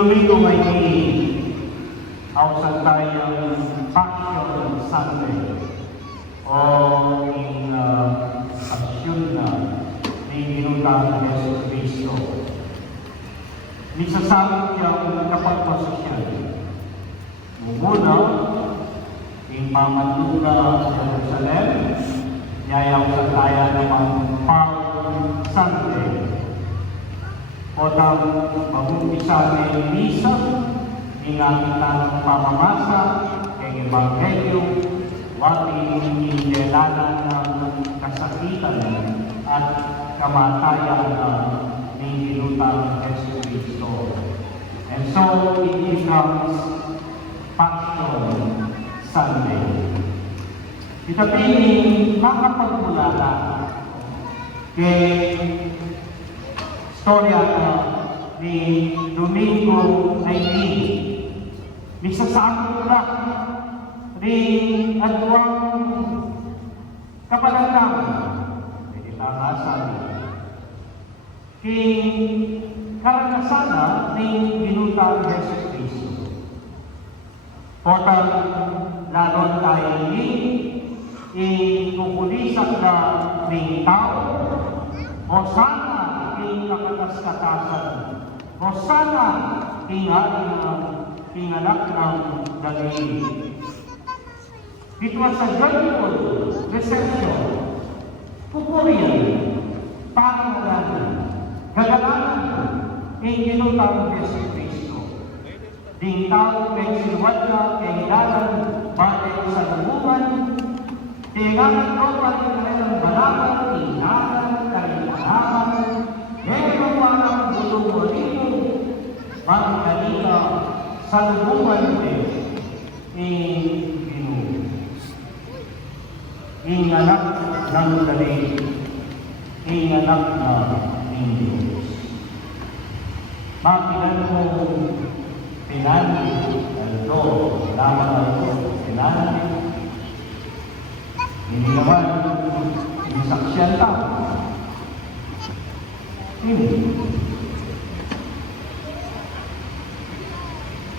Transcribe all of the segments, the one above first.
Domingo may ausad tayong Passion Sunday o in Passion na may ginutang ng Yesus Cristo. Misasabi siyang kapagpasasyan. Muna, yung pamatura sa Jerusalem, yayaw sa tayo naman Palm Sunday. O tang mag-umpisa ng misa, ingamit ang pamamasa, ng Ebanghelyo, wating inilalanan ng kasakitan at kamatayan ng ginutang Yesus Cristo. And so, it becomes Passion Sunday. Ito piling makapagmulala kay storya ni Domingo 19. Misasabi na rin adwang kapalatang hindi tamasabi kay karanasana ni ginutang Yesus Cristo. Potang laron tayo ni ikukulisak na ng tao o sana kakatas-katasan. Hosana, kinganak ng Galilea. It was a joyful reception. Pupurian, pangalanan, gagalangan, ginutang Yesus Cristo. Ding tao kay silwata, kay dalan, balik sa lubungan, tingalan ko pa rin ng balakan, tingalan, kalinalaman, meron parang bulong-bulong magkalita sa lubungan inganak ng galing, inganak na ng Diyos. Makilan mo pinanay, ito, laman ito, pinanay. Hindi naman, isaksyan lang.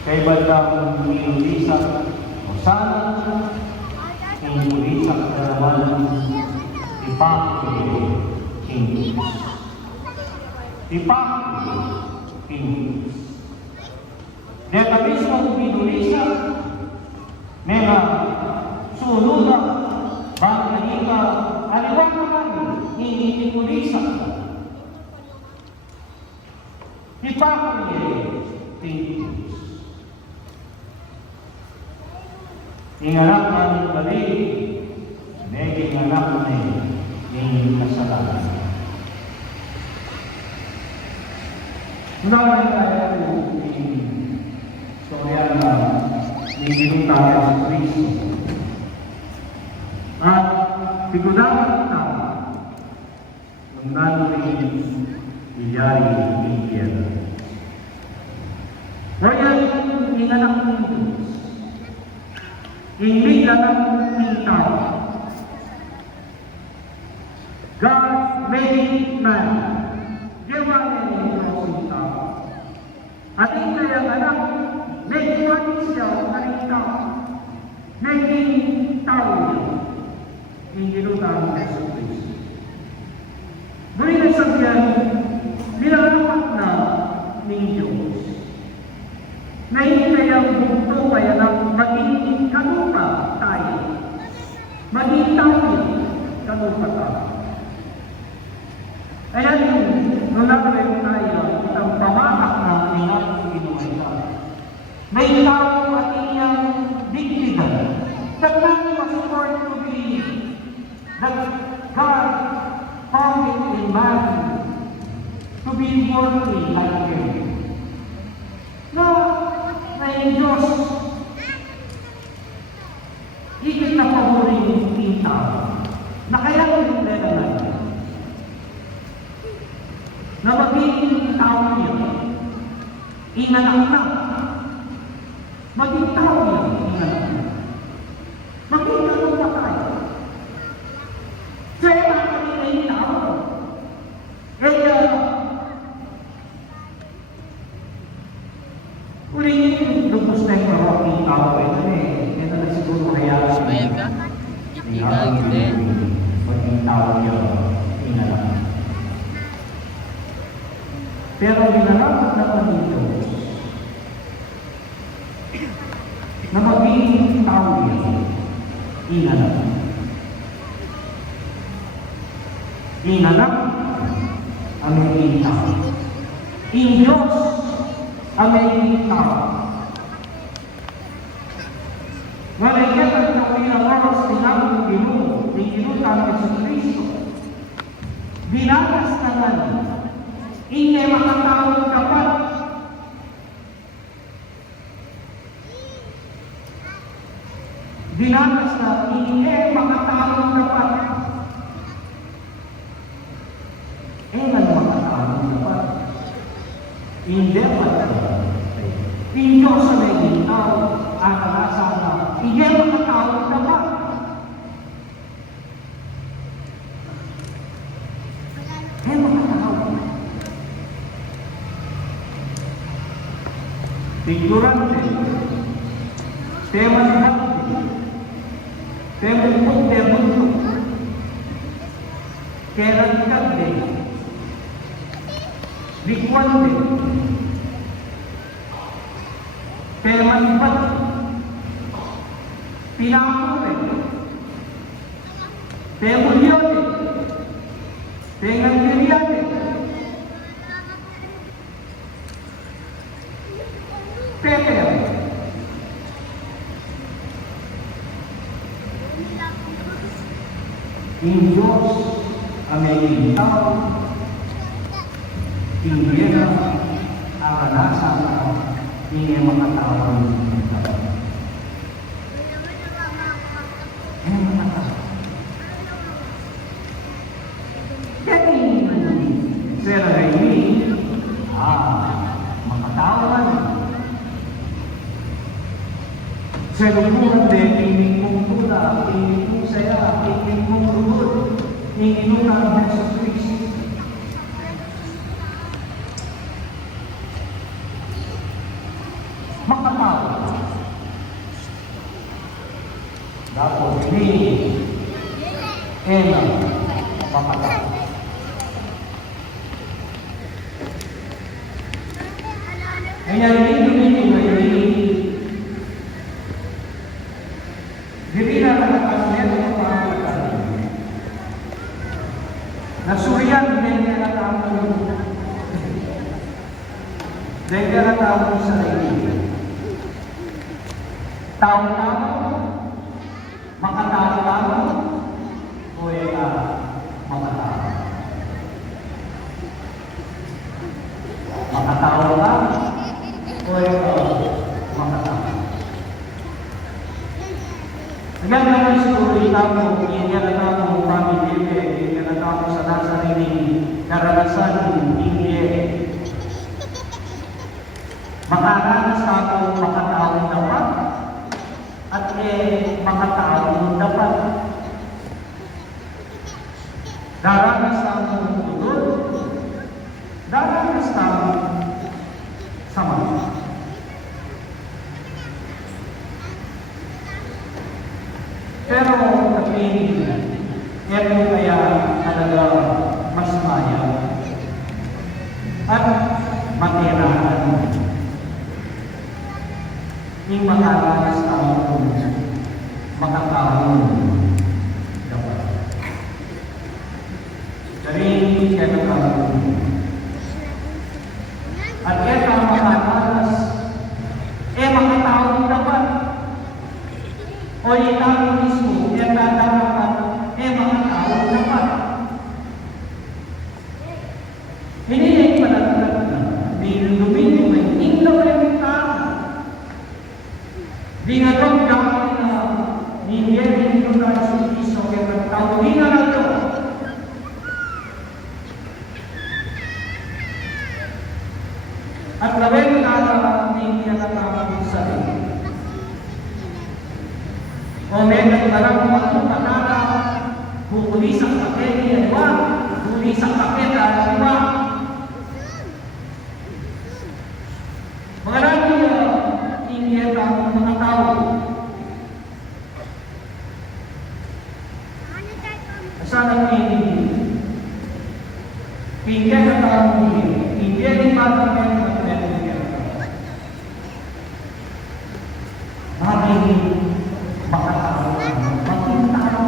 Kay bandang inulisak o sana inulisak na naman ipake kingis. Ipake kingis. Dahil mismo inulisak mega sunuda bangkaniga aliwangan inulisak ipake kingis. Inganak ng bali, naging anak ng kasalanan. Naman tayo ng storya na ginutang sa Kristo. At sigurahan na kung natin iyay iyan. Kaya inganak ng Diyos. Hindi ganang kita. God made man. Gawa niya ito kita. At hindi ang anak, naging siya ng tao. Naging tao niya. Hindi ginutang Yesus Cristo. Muli na sabihan, nilalapat na ng Diyos. Na hindi kayang bukto kaya ng maging kanupa tayo. Maging tayo, kanupa tayo. Kaya nung nagawin tayo, itang pamamak na ingat inuwisa. May tao at iyang digdigan. That man was born to be that God found it in man to be worthy like him. No, may Diyos higit na paboring tita na kaya yung lelanay na maging tao niya, inanak na, maging tao niya, inanak na, maging ganun na tayo. Kaya nga kami ay tao. Kaya, uling lubos na yung maraming tao ito eh. Ito na siguro kaya. Smile ka? Hindi. Maging tao niya, inanak na. Pero binalakot naman ng Diyos na maging tao niya, inanak. Inanak ang maging tao. In Diyos ang maging tao. Malagyan ang kapilang oras nilang Ginutang Yesus Kristo. Binagas naman hindi makatawag dapat. Binagas na hindi makatawag dapat. Nga makatawag dapat. Hindi makatawag. Hindi sa naging tao ang nasa na hindi makatawag dapat. Makatawag. Ignorante, tema hati, tema mundo, kerangkade, likwande, tema bat, pinakure, tema yode, tema kiriate. Peter. In Diyos ang may tao, hindi na aranasan na hindi makatawag ng tao. Hindi makatawag. Kaya Sir Raimi, makatawag. Sa lumuran din, hiling mong tula, hiling mong saya, hiling mong lubod, hiling mong ang Jesus Christ. Makatawag. Dapat ini, makatawag. Kaya ini, hindi na nakakasya ng pangalaman. Nasuriyan din niya natawag. Dahil niya natawag sa sarili. Tao-tao, makatao-tao, o makatao. Makatao ka, o makatao. Yan naman siguro itamo, hindi na tamo pamilya, hindi na tamo sa nasariling karanasan, hindi. Makaranas ako makatao dapat, at makatao dapat. Daranas ako tulod, daranas ako sama. Pero kapag ito kaya talaga mas maya at matirahan yung makaranas tayo makatawag dapat. Dari kaya nakawag. At ito ang makaranas makatawag dapat. O itaw mismo, dapat makatawag dapat. Hindi yung palatat na, binulubin yung may tinglaw yung tao. Di nga doon gawin na hindi yung nasa iso kaya ng tao, di nga na ito. O meron parang mga patara, huli sa pakete, huli sa pakete, marami ingit ang mga tao. Sana pinggyan ang tao hindi ang batang maraming makatao, maging tao.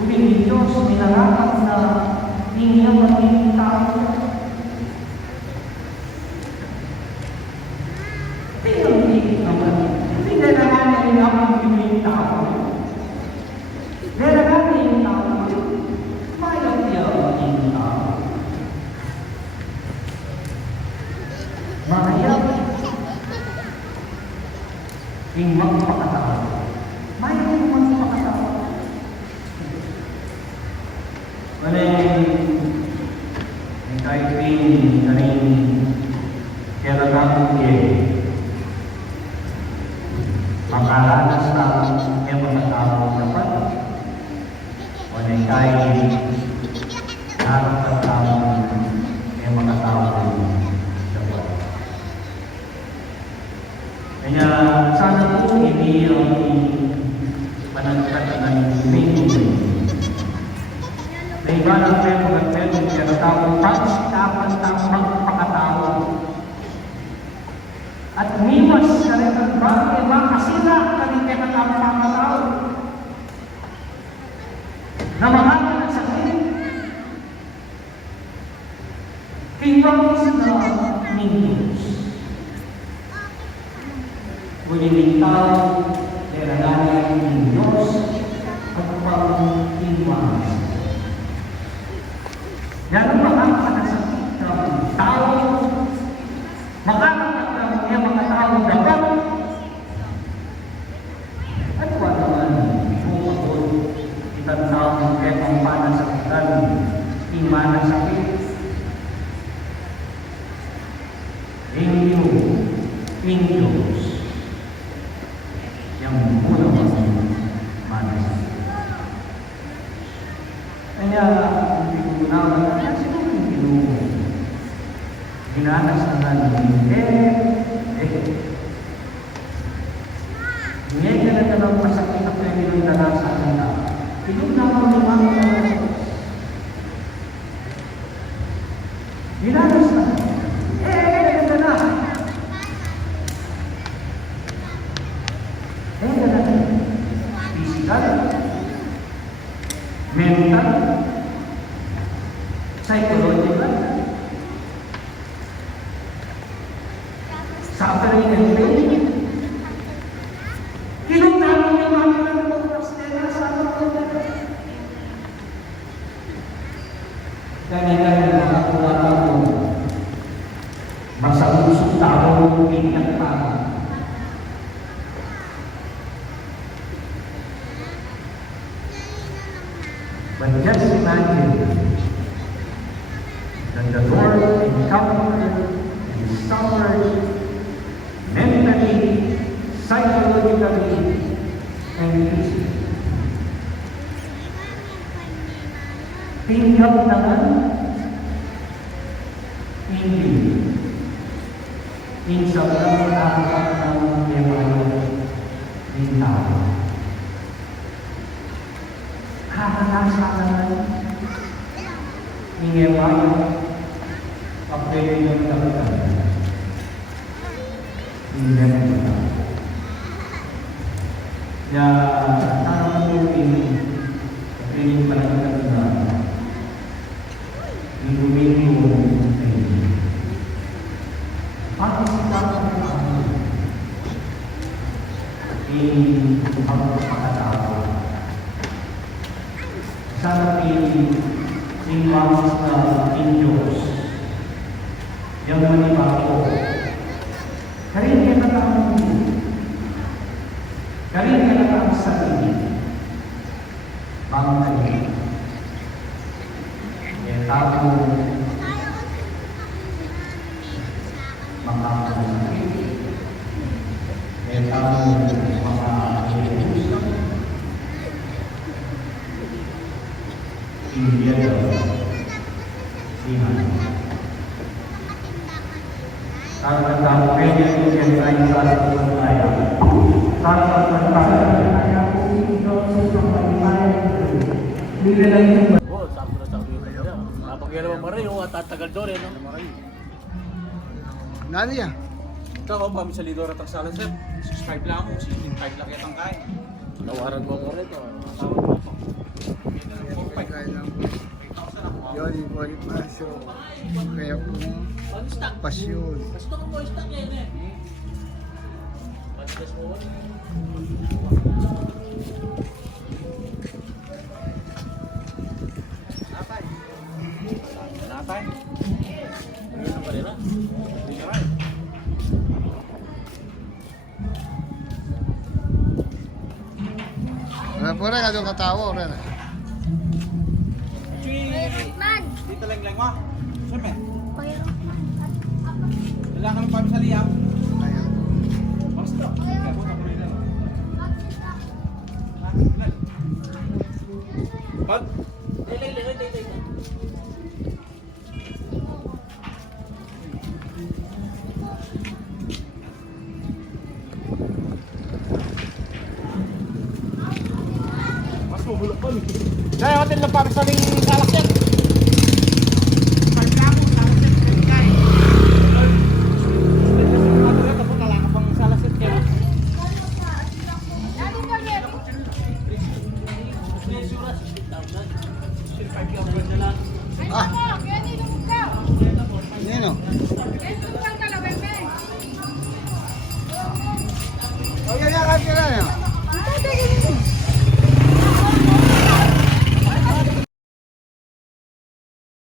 Uli ni Diyos, nilalakad na hindi ang maging tao. Hindi naman. Hindi nilalakad na ang maging tao. Nilalakad na yung tao. Mayroon niya maging tao. Mayroon. Yung magpakatao. Mayroon magpakatao. Kahit rin kaya natin makaranas ng mga tao dapat kahit harap ng tao mga tao dapat. Kaya sana po hindi panagkat ng minggu. May iba ng pero kaya tao pagsikapan ng magpakatao. At miwas ka rin ang bagay makasila ka rin kaya ng magpakatao. Na mahal na sakit. Tingwalis na mingus. Muling tao, nilalayan ng Diyos at pang-iwalis. Yan ang makakasakit ng tao, makakasakit ng mga tao dapat. At wala naman, bukod itanaw ng kemang panasakitan, imanasakit. Diyos, yang mula manasakit. Kaya, hindi ko naman, ginanas na natin, ngayon ka na lang masakit na pwede ng dalasan na pinag naman ng mga dalasan. Ginanas na. Ganda na. Ganda na. Physical, mental, psychological, suffering and pain. Kinuntahan niya mga ng stela sa mga kanya-kanya mga kulatan mo. Masalusok tao pinag pa. But just imagine that the Lord encountered and suffered mentally, psychologically, and physically. Tingkat naman, hindi. Sa pagkakataon ng Evangelyo ng tao. Kakanasakan ng Evangelyo ang pwede ng dapat. Hindi na ito. Kaya tanong mo piling palagkat na minggu-minggu pag-isipan ng pagpapakatao. Sana pinwamas na Diyos yung manibago. Karin ka na taong karin ka na taong sarili. Bangkay. Tapo makakasakit. Oh, sakto na sakto yun. Kapag yan naman Mario, at tatagal doon eh, no? Nani ya? Ikaw, kami sa Lidora Tagsalan, sir. 6'5 lang ako, 16'5 lang kitang kain. Tawaran mo mo rito. Yun, yung Bonifacio. Kaya po, pasyon. Gusto ko mo stock yan eh. Pagkas mo. Natay. Ano pa rin ah? Hindi ka rin. Wala po rin, adong katawa rin. Man, Dito lang mo. Siyempre, Payro. wala kami pa sa liyam. Ayan. Basta. Kaya po, tapos nila. Bag? Tay. Mas mabulok pa ni. Dahil hotel lang para sa ring salak yan. 5 lang ako, salak yan. Kaya. Tapos nalaka pang salak yan. Kaya. Ano ba yan? Ah, Ano? Kaya nilong ka. nino?